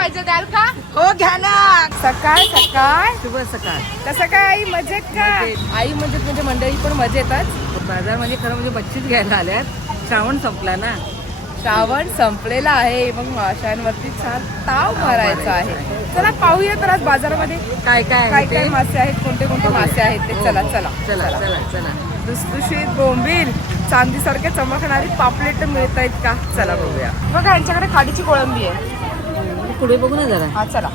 पाहिजे द्याल का? हो घ्या ना. सकाळ सकाळ. शुभ सकाळ. कसं काय? आई मजेत का. आई मजेत म्हणजे मंडळी पण मजेतच. बाजार म्हणजे खरं म्हणजे मच्छीच घ्यायला आल्यात. श्रावण संपला ना. श्रावण संपलेला आहे. मग माशांवरती छान ताव मारायचा आहे. चला पाहूया तर आज बाजारामध्ये काय काय काय काय ते? मासे आहेत? कोणते कोणते मासे आहेत ते? चला चला चला चला. चला दुसदुशीत बोंबील चांदीसारखे चमकणारी पापलेट मिळत आहेत का? चला बघूया. बघा यांच्याकडे खाडीची कोळंबी आहे. पुढे बघू ना जरा. हा चला.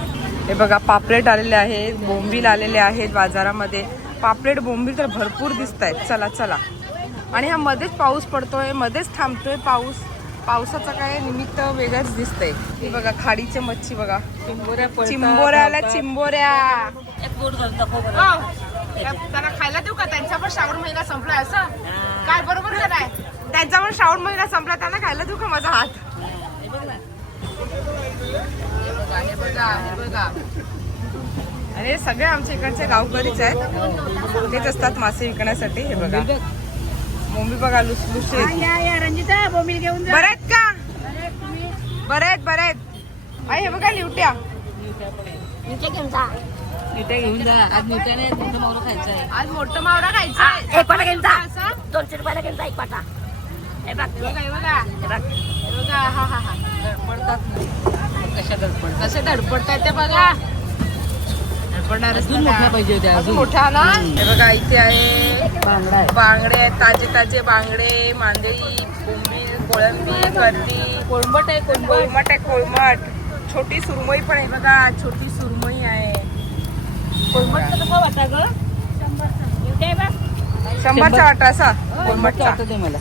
हे बघा पापलेट आलेले आहेत बोंबील आलेले आहेत बाजारामध्ये. पापलेट बोंबील तर भरपूर दिसत आहेत चला चला. आणि हा मध्येच पाऊस पडतोय मध्येच थांबतोय पाऊस. पावसाचं काय निमित्त वेगळंच दिसतंय. हे बघा खाडीचे मच्छी बघा. चिंबोऱ्या चिंबोऱ्याला. चिंबोऱ्या. हो. त्या- त्यांना खायला देऊ का? त्यांचा पण श्रावण महिना संपला असं? काय बरोबर का नाही? त्यांचा पण श्रावण महिना संपला त्यांना खायला देऊ का माझा हात? बघ ना. हे बघा. बघा बघा अरे सगळे आमच्या इकडचे गावकरीच आहेत. तेच असतात मासे विकण्यासाठी हे बघा. हे बघ. लुसलुसे रंजिता बोंबील घेऊन बरे आहेत का? बरे आहेत बरे आहेत आई हे बघा लिवट्या. मिठ्या घेऊन जा. आज मिठ्याने तुमचं मावलं खायचं आहे. आज मोठं मावरा खायचा एक पाटा घेऊन जा. असं? दोनशे रुपयाला घेऊन जा एक पाटा हे बघ. हे बघा. हे बघा. हे बघ हे हा ना कशा धडपडतात? कसे ते बघा. धडपडणारच अजून ना. मोठ्या पाहिजे होत्या, अजून ना? हे बघा इथे आहे. बांगडा आहे. बांगडे आहेत ताजे ताजे बांगडे मांदेळी कोंबील कोळंबी गर्दी कोळंबट आहे कोळंबट. कोळमट आहे कोळमट छोटी सुरमई पण आहे बघा छोटी सुरमई आहे. कोळंबटचं कसं वाटा ग. शंभरचा वाटा असा. कोळंबटचं वाटत आहे मला.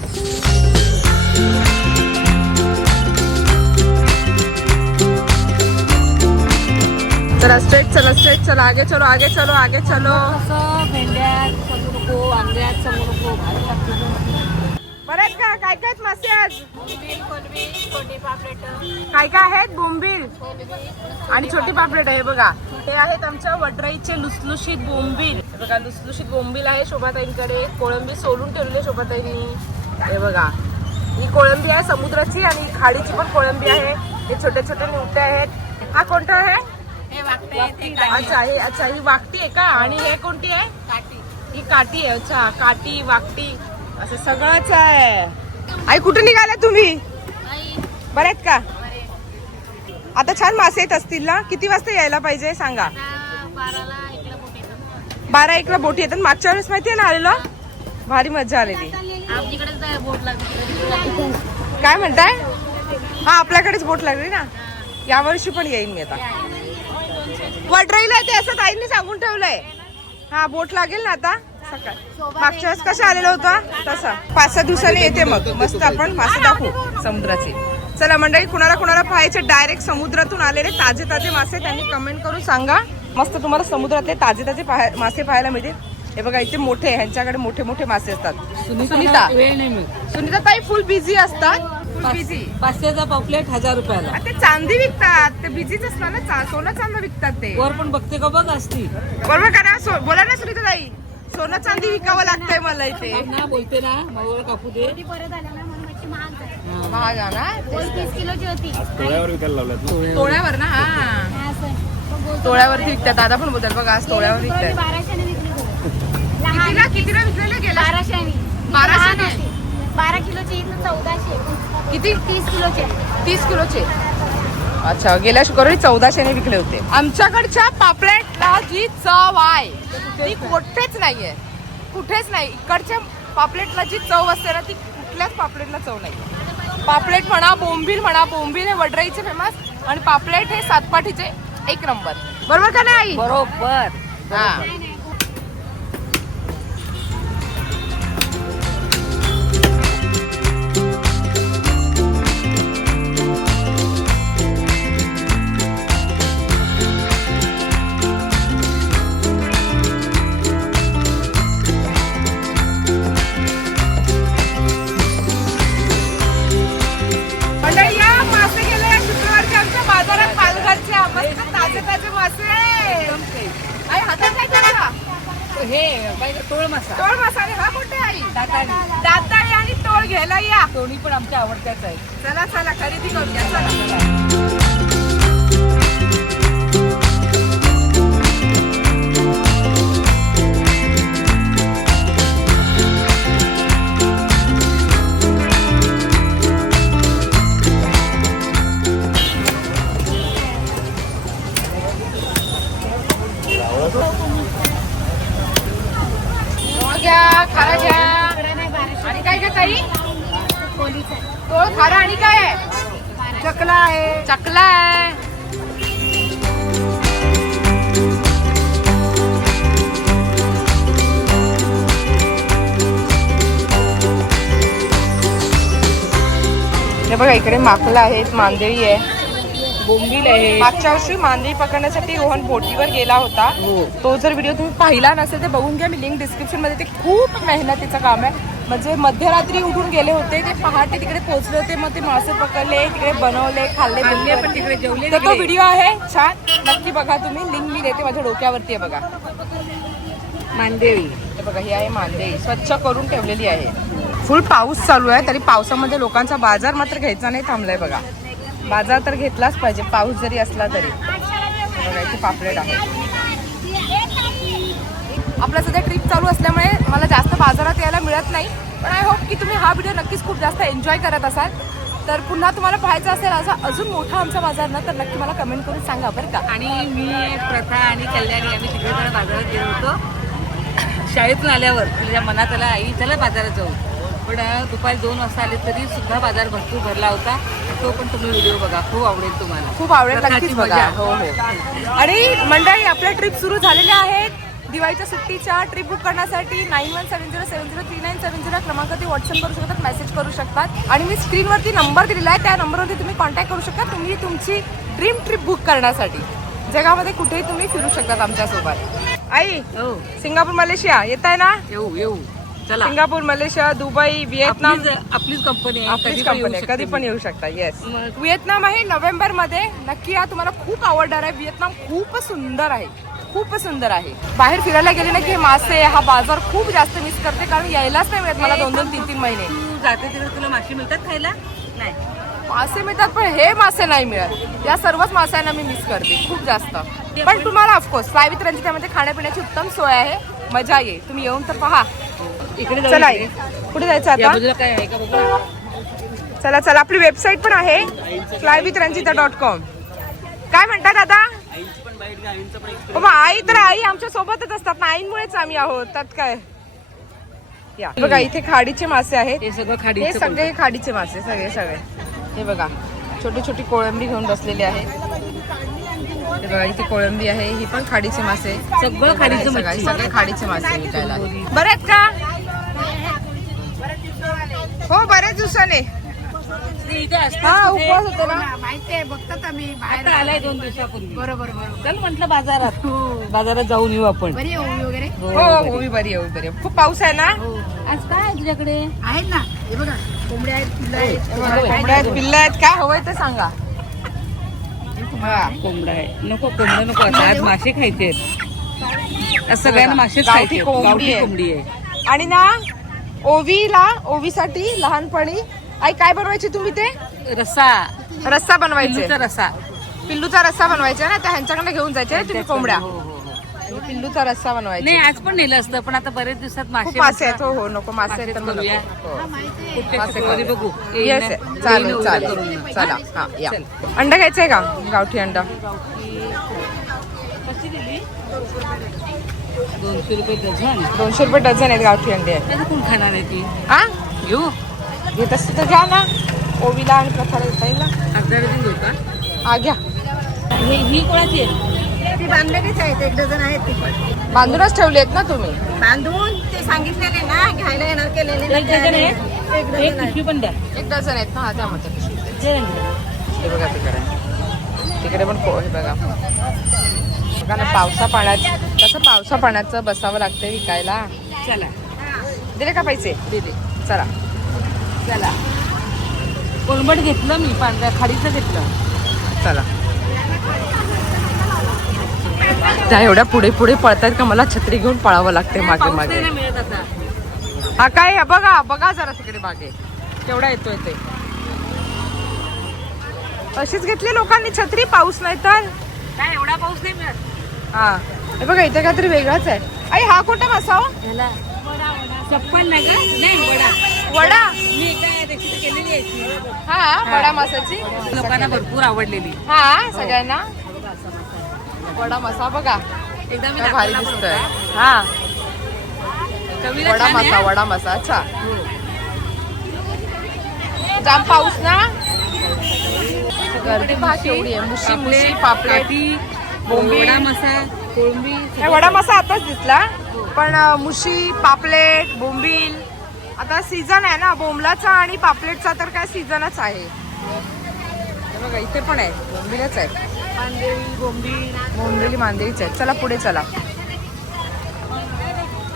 चला स्ट्रेट चला स्ट्रेट चला आगे चलो आगे चलो आगे चलो. बरेच का? काय काय आहेत मासे आज? काय काय आहेत? बोंबील. आणि छोटी पापलेट आहे बघा. हे आहेत आमच्या वडराईचे लुसलुशीत बोंबील. बघा लुसलुशीत बोंबील आहे शोभाताईंकडे. कोळंबी सोलून ठेवली आहे शोभाताईंनी. हे बघा. ही कोळंबी आहे समुद्राची आणि खाडीची पण कोळंबी आहे. हे छोटे छोटे निवटे आहेत. हा कोणता आहे? अच्छा हे अच्छा ही वाकटी आहे का? आणि हे कोणती आहे? काठी. ही काठी आहे अच्छा. काठी वाकटी असं सगळंच आहे. आई कुठे निघाला तुम्ही? बरे आहेत का? आता छान मासे येत असतील ना? किती वाजता यायला पाहिजे सांगा? बारा एकला बोटी येतात. मागच्या वेळेस माहितीये ना आलेलं? भारी मजा आलेली. आमच्याकडेच बोट लागली. काय म्हणताय? हा आपल्याकडेच बोट लागली ना? यावर्षी पण येईन मी आता. वडराईला ते असं ताईंनी सांगून ठेवलंय. हा बोट लागेल ना आता? सकाळ. मागच्या वेळेस कसं आलेलं होतं? तसं. पाच सहा दिवसांनी येते मग. मस्त आपण मासे दाखवू समुद्राचे. चला मंडळी कुणाला कुणाला पाहायचे डायरेक्ट समुद्रातून आलेले ताजे ताजे मासे त्यांनी कमेंट करून सांगा. मस्त तुम्हाला समुद्रातले ताजे ताजे मासे पाहायला मिळतील. हे बघा इथे मोठे ह्यांच्याकडे मोठे मोठे मासे असतात. सुनीता. सुनीता ताई फुल बिझी असतात. बिझी पाचशेचा पॉपलेट हजार रुपयाला. ते चांदी विकतात. ते बिझीच असतात ना? चा- सोनं चांदी विकतात ते. वर पण बघते का बघ असती. बरोबर का ना सो- बोला ना सुनीता ताई. सोनं चांदी विकावं लागतंय मला इथे. ना बोलते ना. मावर कापू दे. परत आल्या ना म्हणून मच्छी महाग झाली. महाग आहे ना? तीस किलोची होती तोळ्यावर ना? हा. हा, सर. तोळ्यावरती विकतात. दादा पण बोलतात बघा आज तोळ्यावर विकतात. बाराशेने विकली होती. लहान. कितीला कितीला विकलेले गेला? बाराशेने. बाराशेने? बारा किलोची इथं चौदाशे किती? तीस किलोचे. तीस किलोचे. अच्छा गेल्या शुक्रवारी चौदाशेने विकले होते. आमच्याकडच्या पापलेटला जी चव आहे ती कुठेच नाहीये. कुठेच नाही. इकडच्या पापलेटला जी चव असते ना ती कुठल्याच पापलेटला चव नाही. पापलेट म्हणा बोंबील म्हणा बोंबील हे वडराईचे फेमस आणि पापलेट हे सातपाठीचे एक नंबर बरोबर का नाही आई? बरोबर. हा. माकला आहेत मांदेळी आहे. बोंबील आहे. मागच्या वर्षी मांदेळी पकडण्यासाठी रोहन बोटीवर गेला होता. हो. तो जर व्हिडिओ तुम्ही पाहिला नसेल तर बघून घ्या. मी लिंक डिस्क्रिप्शनमध्ये ते खूप मेहनतीचं काम आहे. म्हणजे मध्यरात्री उठून गेले होते ते पहाटे तिकडे पोहोचले होते. मग ते मासे पकडले तिकडे बनवले खाल्ले बोटीवर. पण तिकडे जेवले तर तो. व्हिडिओ आहे. छान. नक्की बघा तुम्ही. लिंक मी देते माझ्या डोक्यावरती आहे बघा. मांदेवी हे बघा ही आहे मांदे स्वच्छ करून ठेवलेली आहे. फुल पाऊस चालू आहे तरी पावसामध्ये लोकांचा बाजार मात्र घ्यायचा नाही थांबलाय बघा. बाजार तर घेतलाच पाहिजे पाऊस जरी असला तरी. बघा इथे पापलेट आहे. आपला सध्या ट्रिप चालू असल्यामुळे मला जास्त बाजारात यायला मिळत नाही पण आय होप की तुम्ही हा व्हिडिओ नक्कीच खूप जास्त एन्जॉय करत असाल. तर पुन्हा तुम्हाला पाहायचं असेल असा अजून मोठा आमचा बाजार ना तर नक्की मला कमेंट करून सांगा बरं का. आणि मी प्रथा आणि कल्याणी आम्ही तिकडे बाजारात गेलो होतो. शाळेतून आल्यावर म्हणजे तुझ्या मनात आला आई चला बाजारात जाऊ. पण दुपारी दोन वाजता आले तरी सुद्धा बाजार भरपूर भरला होता. तो पण तुम्ही व्हिडिओ बघा खूप आवडेल तुम्हाला. खूप आवडेल नक्कीच बघा. हो हो. आणि मंडळी आपल्या ट्रिप सुरू झालेल्या आहेत दिवाळीच्या सुट्टीच्या ट्रिप बुक करण्यासाठी nine one seven zero seven zero three nine seven zero क्रमांकावरती व्हॉट्सअप करू शकतात मेसेज करू शकतात आणि मी स्क्रीनवरती नंबर दिलेला आहे त्या नंबरवरती तुम्ही कॉन्टॅक्ट करू शकता तुम्ही तुमची ड्रीम ट्रिप बुक करण्यासाठी. जगामध्ये कुठेही तुम्ही फिरू शकतात आमच्यासोबत. आई हो. सिंगापूर मलेशिया येत आहे ना? येऊ येऊ. Singapore Malaysia Dubai Vietnam. आपलीच कंपनी आपलीच कंपनी कधी पण. येऊ शकता येस व्हिएतनाम आहे नोव्हेंबरमध्ये नक्की या तुम्हाला खूप आवडणार आहे. व्हिएतनाम खूप सुंदर आहे. खूप सुंदर आहे. बाहेर फिरायला गेले ना की हे मासे हा बाजार खूप जास्त मिस करते कारण यायलाच नाही मिळत. मला दोन दोन तीन तीन महिने. जाते तिकडे तुला माशी मिळतात खायला? नाही. मासे मिळतात पण हे मासे नाही मिळत. या सर्वच माशांना मी मिस करते खूप जास्त. पण तुम्हाला ऑफकोर्स विथ रंजितामध्ये खाण्यापिण्याची उत्तम सोय आहे. मजा येईल. तुम्ही येऊन तर पहा. चला. आई. कुठे जायचं आता? चला चला. आपली वेबसाईट पण आहे. Fly with Ranjita dot com काय म्हणतात आता हो आई तर आई आमच्या सोबतच असतात. ना आईंमुळेच आम्ही आहोत. त्यात काय? या बघा इथे खाडीचे मासे आहेत. हे सगळं हे खाडी सगळे खाडीचे मासे सगळे सगळे. हे बघा छोटी छोटी कोळंबी घेऊन बसलेली आहे. हे बघा इथे कोळंबी आहे. ही पण खाडीचे मासे. सगळं खाडीचं सगळे खाडीचे मासे विकायला. बरं आहेत का? हो बऱ्याच दिवसाने. हा कुठे? उपवास होते ना. माहितीये बघतात आम्ही आता आलाय दोन दिवसापूर्वी. बरोबर बरोबर. चल म्हटलं बाजारात. बाजारात जाऊन येऊ आपण. बरी आहे ओवी वगैरे? हो, हो बरी. ओवी बरी आहे ओवी बरी आहे. खूप पाऊस आहे ना? आज काय आहे तुझ्याकडे? आहेत ना. हे बघा कोंबड्या आहेत पिल्लं आहेत. हे कोंबड्या आहेत पिल्ल आहेत. काय हवंय ते सांगा. हा. कोंबडा आहे नको कोंबडा नको आता आज मासे खायचे आज सगळ्यांना मासेच गावठी खायचे कोंबडी गावठी आहे. कोंबडी आहे. आणि ना? ओवीला ओवीसाठी लहानपणी. आई काय बनवायची तुम्ही ते? रस्सा. रस्सा बनवायचे. रस्सा. पिल्लूचा रस्सा बनवायचा ना त्या ह्यांच्याकडे घेऊन जायचे तुम्ही कोंबड्या. हो, हो, हो. पिल्लूचा रस्सा बनवायचा. नाही आज पण नेलं असतं पण आता बरेच दिवसात मासे मासे आहेत हो हो नको मासे आहेत तर. हो. करूया. बघू. येस चालेल चालेल. चला हा या. अंडा घ्यायचंय का? गावठी अंडा. दोनशे रुपये डझन. दोनशे रुपये डझन आहेत गावठी अंडे आहेत. त्याचं कोण खाणार आहे ती? हा घेऊ घेत असते तर घ्या ना. ओवीला आणि प्रथाला येता येईल ना. अर्धा डझन घेऊ का? हा घ्या. ही ही कोणाची आहे? ती बांधलेलीच आहेत. एक डझन आहेत ती पण. बांधूनच ठेवली आहेत ना तुम्ही? बांधून ते सांगितलेले ना घ्यायला येणार केलेले एक डझन आहे? एक डझन पिशवी पण द्या. एक डझन आहेत ना हा. दे ना. हे बघा तिकडे. तिकडे पण को- हे बघा. बघा ना पावसा पाण्यात कसं पावसा पाण्याचं बसावं लागतं विकायला. चला. दिले का पैसे? दे दे चला. चला. कोलंबट घेतलं मी पांढऱ्या खाडीचं घेतलं. चला. त्या एवढ्या पुढे पुढे पळतायत का मला छत्री घेऊन पळावं लागते मागे मागे. हा काय? बघा बघा जरा तिकडे मागे. केवढा येतोय ते. अशीच घेतली लोकांनी छत्री? पाऊस नाही तर? काय एवढा पाऊस नाही मिळत. हा. हे बघा इथे काहीतरी वेगळाच आहे. आई हा कुठं बसाव ह्याला चप्पल नाही का? नाही वडा. वडा? मी एका रेसिपी केलेली आहे ती. हा वडा मासाची. लोकांना भरपूर आवडलेली. हा सगळ्यांना. वडा मसा बघा. एकदा मी काय भारी दाखवला दिसतोय. होता. हा. वडा छान आहे, मसा हा. वडा मसा अच्छा. हो. जाम पाऊस ना? गर्दी पहा केवढी आहे. मुशी मुशी पापलेट. काठी. वडा मसा कोळंबी नाही, वडा मासा आताच दिसला. पण अं, मुशी पापलेट बोंबील. आता सीझन आहे ना बोंबलाचा आणि पापलेटचा तर काय सीझनच आहे. हे बघा इथे पण आहे. बोंबीलच आहे. मांदेळी बोंबील. बोंबिली मांदेलीच आहे. चला पुढे चला.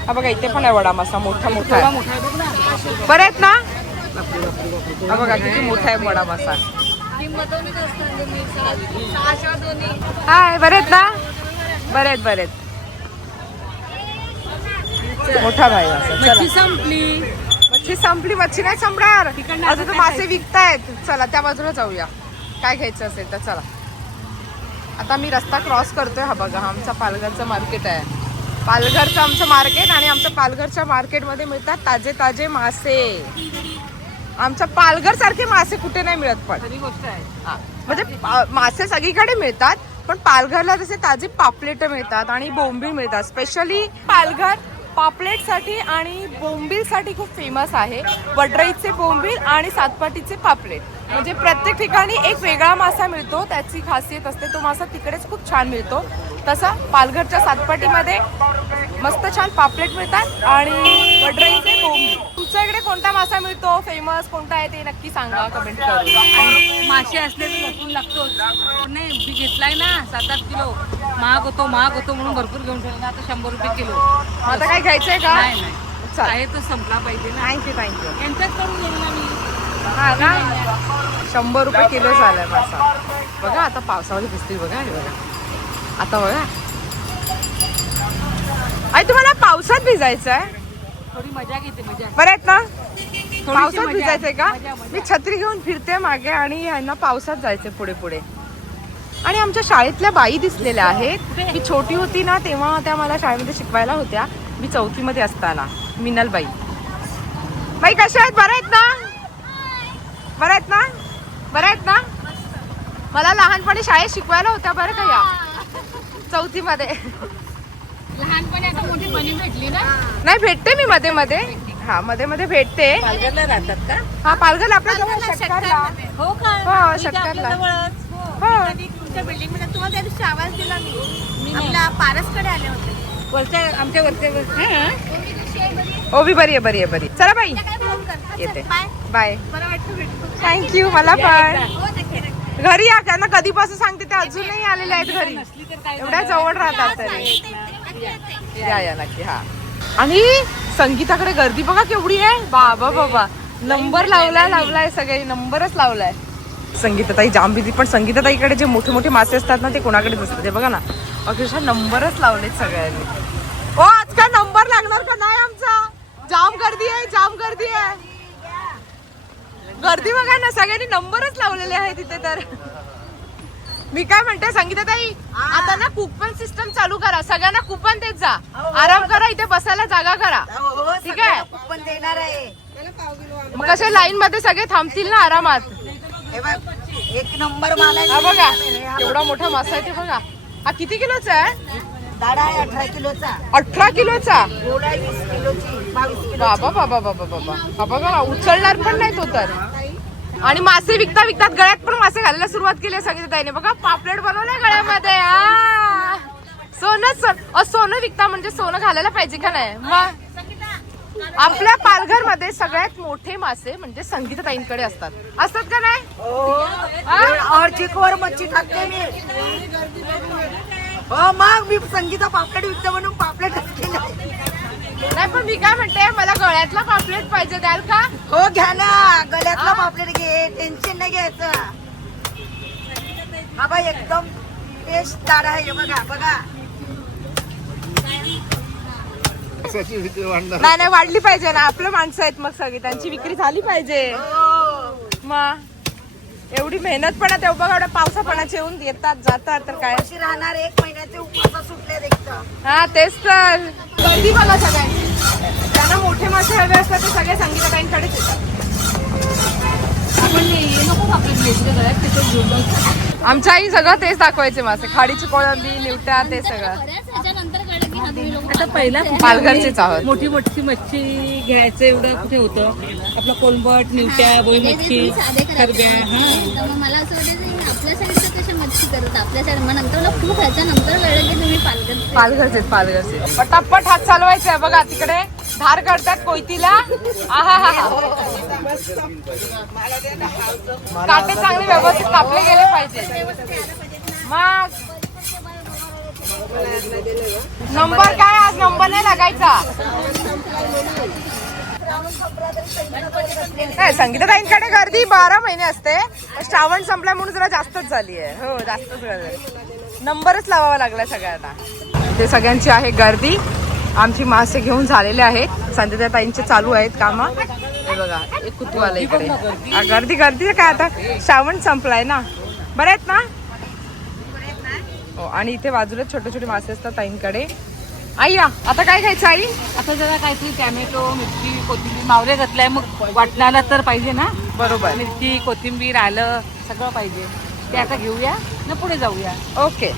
हा बघा इथे पण आहे वडा मासा. मोठा मोठा आहे. बरं आहेत ना. हा बघा किती मोठा आहे वडा मासा. हाय बरे आहेत ना? बरे आहेत बरे आहेत. मोठा भाई मच्छी संपली. मच्छी संपली मच्छी नाही संपणार. अजून तर मासे विकतायत. चला त्या बाजूला जाऊया. काय घ्यायचं असेल तर चला. आता मी रस्ता क्रॉस करतोय. हा बघा आमचा पालघरचं मार्केट आहे. पालघरचं आमचं मार्केट आणि आमच्या पालघरच्या मार्केटमध्ये मिळतात ताजे ताजे मासे. आमच्या पालघर सारखे मासे कुठे नाही मिळत पण. खरी गोष्ट आहे. हा. म्हणजे मासे सगळीकडे मिळतात पण पालघरला जसे ताजे पापलेट मिळतात आणि बोंबील मिळतात. स्पेशली पालघर पापलेटसाठी आणि बोंबीलसाठी खूप फेमस आहे. वडराईचे बोंबील आणि सातपाटीचे पापलेट. म्हणजे प्रत्येक ठिकाणी एक वेगळा मासा मिळतो त्याची खासियत असते तो मासा तिकडेच खूप छान मिळतो. तसा पालघरच्या सातपाटीमध्ये मस्त छान पापलेट मिळतात आणि वडराईचे बोंबील. तुमच्या इकडे कोणता मासा मिळतो? फेमस कोणता आहे ते नक्की सांगा कमेंट करून मासे असले तर लागतो. नाही मी घेतलाय ना सात आठ किलो. महाग होतो महाग होतो म्हणून भरपूर घेऊन ठेवला आता शंभर रुपये किलो. आता काय घ्यायचंय का? नाही नाही. आहे तो संपला पाहिजे ना. थँक्यू थँक्यू यांच्यात करून घेईन ना मी. हा ना? शंभर रुपये किलो झालाय मासा. बघा आता पावसामध्ये भिजतील बघा हे बघा. आता बघा. आई तुम्हाला पावसात भिजायचं आहे थोडी मजा घेते मजा. बरं आहेत ना? पावसात. भिजायचंय का? मजा, मजा. मी छत्री घेऊन फिरते मागे आणि यांना पावसात जायचंय पुढे पुढे. आणि आमच्या शाळेतल्या बाई दिसलेल्या आहेत. मी छोटी होती ना तेव्हा त्या मला शाळेमध्ये शिकवायला होत्या. मी चौथीमध्ये असताना मिनल बाई बाई कशा आहेत? बऱ्या आहेत ना? बऱ्या आहेत ना? बऱ्या आहेत ना? मला लहानपणी शाळेत शिकवायला होत्या बरं का या? चौथीमध्ये. लहानपणी आता मोठी बनी भेटली ना? नाही भेटते मी मध्ये मध्ये. हा मध्ये मध्ये भेटते. पालघरला राहतात का? हा पालघर आपल्या जवळ षटकारला. हो का? हो. हो. हो तुमच्या बिल्डिंगमध्ये तुम्हाला त्या दिवशी आवाज दिला मी पारसकडे आले होते. वरच्या आमच्या वरच्या वर ओबी बरी आहे बरी आहे बरी चला बाई. येते. बाय थँक्यू मला पण. हो घरी या त्यांना कधीपासून सांगते ते अजूनही आलेले आहेत घरी. एवढ्या जवळ राहतात तरी. या या नक्की हा आणि संगीताकडे गर्दी बघा केवढी आहे बाबा बाबा नंबर लावलाय लावलाय सगळे नंबरच लावलाय संगीताताई जाम भीती पण संगीताताईकडे जे मोठे मोठे मासे असतात ना ते कोणाकडेच असतात ते बघा ना अक्षरशः नंबरच लावलेत सगळ्यांनी ओ आज काय नंबर लागणार का नाही आमचा जाम गर्दी आहे जाम गर्दी आहे गर्दी बघा ना सगळ्यांनी नंबरच लावलेले आहे तिथे तर मी काय म्हणते संगीताताई आता ना कुपन सिस्टम चालू करा. सगळ्यांना कुपन देत जा. आराम करा इथे बसायला जागा करा. ठीक आहे? पण देणार आहे. मग कसे लाईन मध्ये सगळे थांबतील ना आरामात? हे बघ एक नंबर माल हा बघा. एवढा मोठा मासा आहे ते बघा. हा किती किलोचा आहे? दाडा आहे अठरा किलोचा. अठरा किलोचा? गोडा वीस किलोची बावीस किलो बाबा बाबा बाबा बाबा. हा बघा उचलणार पण नाही तो तर आणि मासे विकता विकतात गळ्यात पण मासे घालायला सुरुवात केली संगीताताईने बघा पापलेट बनवलंय गळ्यामध्ये. सोनं सोन सोनं विकता म्हणजे सोनं घालायला पाहिजे का नाही? मग? आपल्या पालघरमध्ये सगळ्यात मोठे मासे म्हणजे संगीताताईंकडे असतात. असतात का नाही? हा? मच्छी टाकते मी. हो मग मी संगीता पापलेट विकते म्हणून पापलेट नाही पण मी काय म्हणते मला गळ्यातला पापलेट पाहिजे द्याल का? हो घ्या ना. गळ्यातला पापलेट घे टेन्शन नाही घ्यायचं. हा बाई एकदम टेस्ट दाडा आहे बघा बघा. नाही नाही वाढली पाहिजे ना. आपलं माणसं आहेत मग सगळी त्यांची विक्री झाली पाहिजे. हो. मग? एवढी मेहनत पण आहे तेव्हा बघा एवढ्या पावसापणाचे येऊन येतात जातात तर काय? अशी राहणार एक महिन्याचे उपवास सुटले देखतं. हा तेच तर. गर्दी बघा सगळ्यांची ज्यांना मोठे मासे हवे असतात ते सगळे संगीताताईंकडेच येतात. आमच्या आई सगळं तेच दाखवायचे मासे. खाडीची कोळंबी निवट्या ते सगळं. आता पहिला पालघरचेच आहोत. मोठी मोठी मच्छी घ्यायचं एवढं कुठे होतं? आपलं कोलंबट निवट्या बोई मच्छी करब्या हा. तर मग मला असं की आपल्या साईडचं कशा मच्छी करत आपल्या साईड मग नंतर मला खूप ह्याच्यानंतर कळलं की तुम्ही पालघर पालघरचे पालघरचे पटापट हात चालवायचा आहे बघा तिकडे. धार करतात कोयतीला. आहा हा हा काटे चांगले व्यवस्थित कापले गेले पाहिजे. मग नंबर काय आज? नंबर नाही लागायचा. संगीता ताईंकडे गर्दी बारा महिने असते. श्रावण संपला म्हणून जरा जास्तच झाली आहे हो जास्तच गर्दी नंबरच लावावा लागला सगळ्यांना. ते सगळ्यांची आहे गर्दी. आमची मासे घेऊन झालेले आहेत. ताईंचे चालू आहेत कामं. हे बघा एक कुतू आलं इकडे. गर्दी गर्दी काय आता? श्रावण संपलाय ना. बरे आहेत ना? हो आणि इथे बाजूला छोटे छोटे मासे असतात ताईंकडे. आई या आता काय खायचं आई? आता जरा काहीतरी टॅमॅटो मिरची कोथिंबीर मावळे घातलाय. मग वाटणाला तर पाहिजे ना? बरोबर. मिरची कोथिंबीर आलं सगळं पाहिजे. ते आता घेऊया ना पुढे जाऊया. ओके.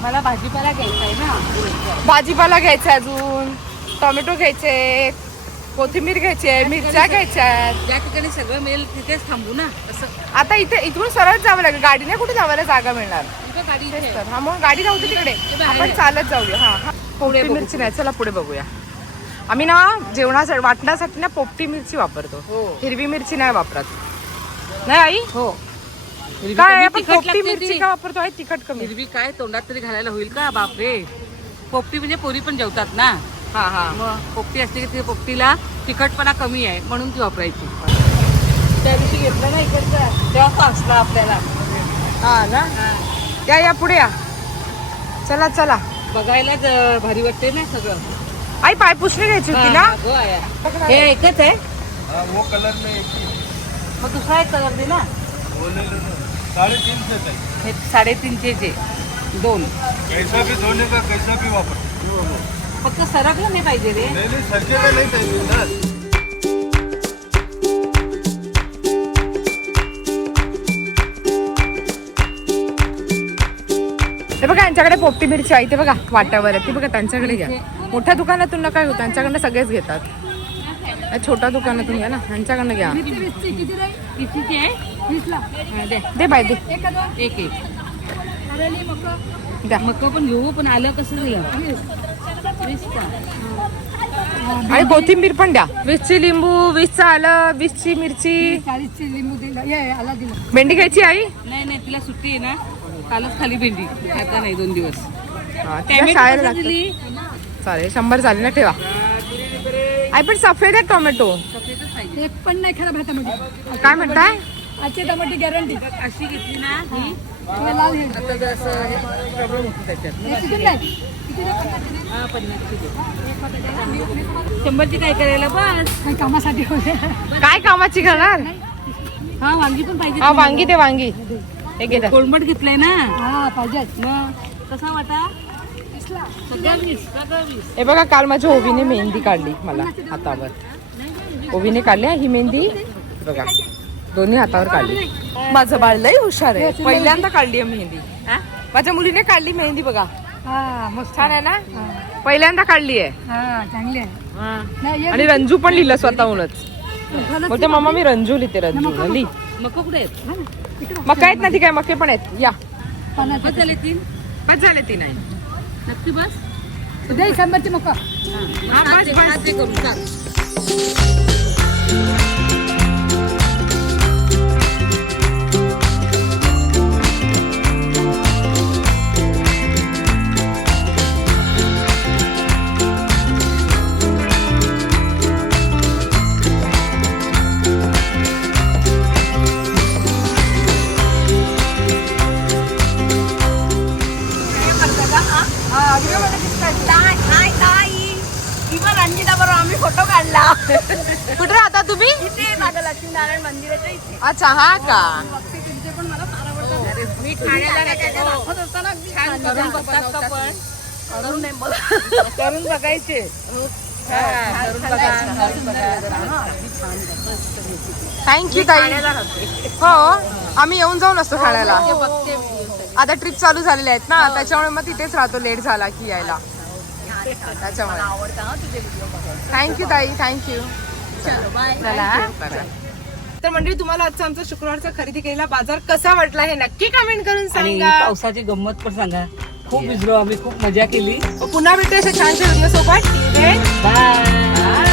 मला भाजीपाला घ्यायचा आहे ना? भाजीपाला घ्यायचा अजून. टोमॅटो घ्यायचे कोथिंबीर घ्यायची आहे मिरच्या घ्यायच्या आहेत. ज्या ठिकाणी सगळं मिळेल तिथेच थांबू ना असं. आता इथे इथून सरळ जावं लागेल. गाडीने कुठे जावायला जागा मिळणार? इथं गाडी इथे आहे. तर. हा मग गाडी जाऊ दे तिकडे. आपण चालत जाऊया. हा हा. पोपटी मिरची नाही. चला पुढे बघूया. आम्ही ना जेवणासाठी वाटण्यासाठी ना पोपटी मिरची वापरतो. हो. हिरवी मिरची नाही वापरत. नाही आई? हो. काय आपण तिखट पोपटी लागते मिरची ती. का वापरतो? आहे तिखट कमी. हिरवी काय तोंडात तरी घालायला होईल का? बापरे. पोपटी म्हणजे पोरी पण जेवतात ना. हा हा. मग पोपटी असते की ती पोपटीला तिखटपणा कमी आहे म्हणून ती वापरायची. त्या दिवशी घेतलं ना इकडचं? तेव्हा फासला आपल्याला. हा ना? या या पुढे या. चला चला. बघायलाच भारी वाटते ना सगळं. आई पाय पुसणी घ्यायची होती ना? हा, एकच आहे? हाँ वो कलर में एक ही. मग दुसरा एक कलर दे ना. वो ले लो. ना साढ़े तीन सौ तक हे दोन. कैसा भी धोने का कैसा भी वापर. फक्त सरकलं नाही पाहिजे रे. नहीं ना हे बघा यांच्याकडे पोपटी मिरची आहे ते बघा वाट्यावर आहे ती बघा त्यांच्याकडे घ्या. मोठ्या दुकानातून नका घेऊ त्यांच्याकडनं सगळेच घेतात. या छोट्या दुकानातून घ्या ना यांच्याकडनं घ्या. कितीची आहे? हा, दे. दे बाय दे. एक एक. द्या. मग पण घेऊ पण आलं कसं? आणि कोथिंबीर पण द्या. वीसची लिंबू वीसचं आलं वीसची मिरची. भेंडी घ्यायची आई? नाही नाही तिला सुट्टी आहे ना. कालच खाली भेंडी. आता नाही दोन दिवस. हा, तिला टॅमॅटो शाळेला कसं लागतं. दिली? चालेल शंभर झाले ना ठेवा. आई पण सफेद आहे टोमॅटो. एक पण नाही खराब हातामध्ये काय म्हणताय? आजची टमाटी गॅरंटी अशी घेतली ना ही हे हे? हा. शंभरची काय करायला बस. काही कामासाठी होते. काय कामाची घालणार हा वांगी पण पाहिजे हा वांगी दे वांगी. हे. कोलमट घेतलंय ना? हा पाहिजे. मग कसा वाटा? हे बघा काल माझ्या ओवीने मेहंदी काढली मला हातावर. ओवीने काढली हा ही मेहंदी? बघा. दोन्ही हातावर काढली. माझं बाळ लई हुशार आहे. पहिल्यांदा काढली आहे मेहंदी. हा? माझ्या मुलीने काढली मेहंदी बघा. हा मस्त. छान आहे ना? पहिल्यांदा काढली आहे. हा चांगली आहे. आणि रंजू पण लिहिलं स्वतःहूनच. बोलते मम्मा. मी रंजू लिहिते रंजू. लिही मग कुठे? आहेत? मका आहेत ना ती काय मके पण आहेत. या. झाले तीन? बस झाले ती नाही नक्की बस. उद्या शंभरची मका. हा बस बस कुठे राहता तुम्ही? इथे माझं लक्ष्मीनारायण मंदिराच्या इथे. अच्छा हा का? मी ठाण्याला काय काय दाखवत असताना अगदी छान करून बघतात का पण? करून नाही बघ करून बघायचे. हा. थँक्यू ताई. हो आम्ही येऊन जाऊन असतो ठाण्याला आता ट्रिप चालू झालेल्या आहेत ना त्याच्यामुळे मग तिथेच राहतो लेट झाला की यायला. त्याच्यामुळे आवडतं हा तुझे व्हिडिओ बघायला. थँक्यू ताई. थँक्यू चलो बाय चला. तर मंडळी तुम्हाला आजचा आमचा शुक्रवारचा खरेदी केलेला बाजार कसा वाटला हे नक्की कमेंट करून आणि सांगा. पावसाची गंमत पण सांगा. खूप भिजलो आम्ही खूप मजा केली. पुन्हा भेटू अशा छानशा लग्न सोबत बाय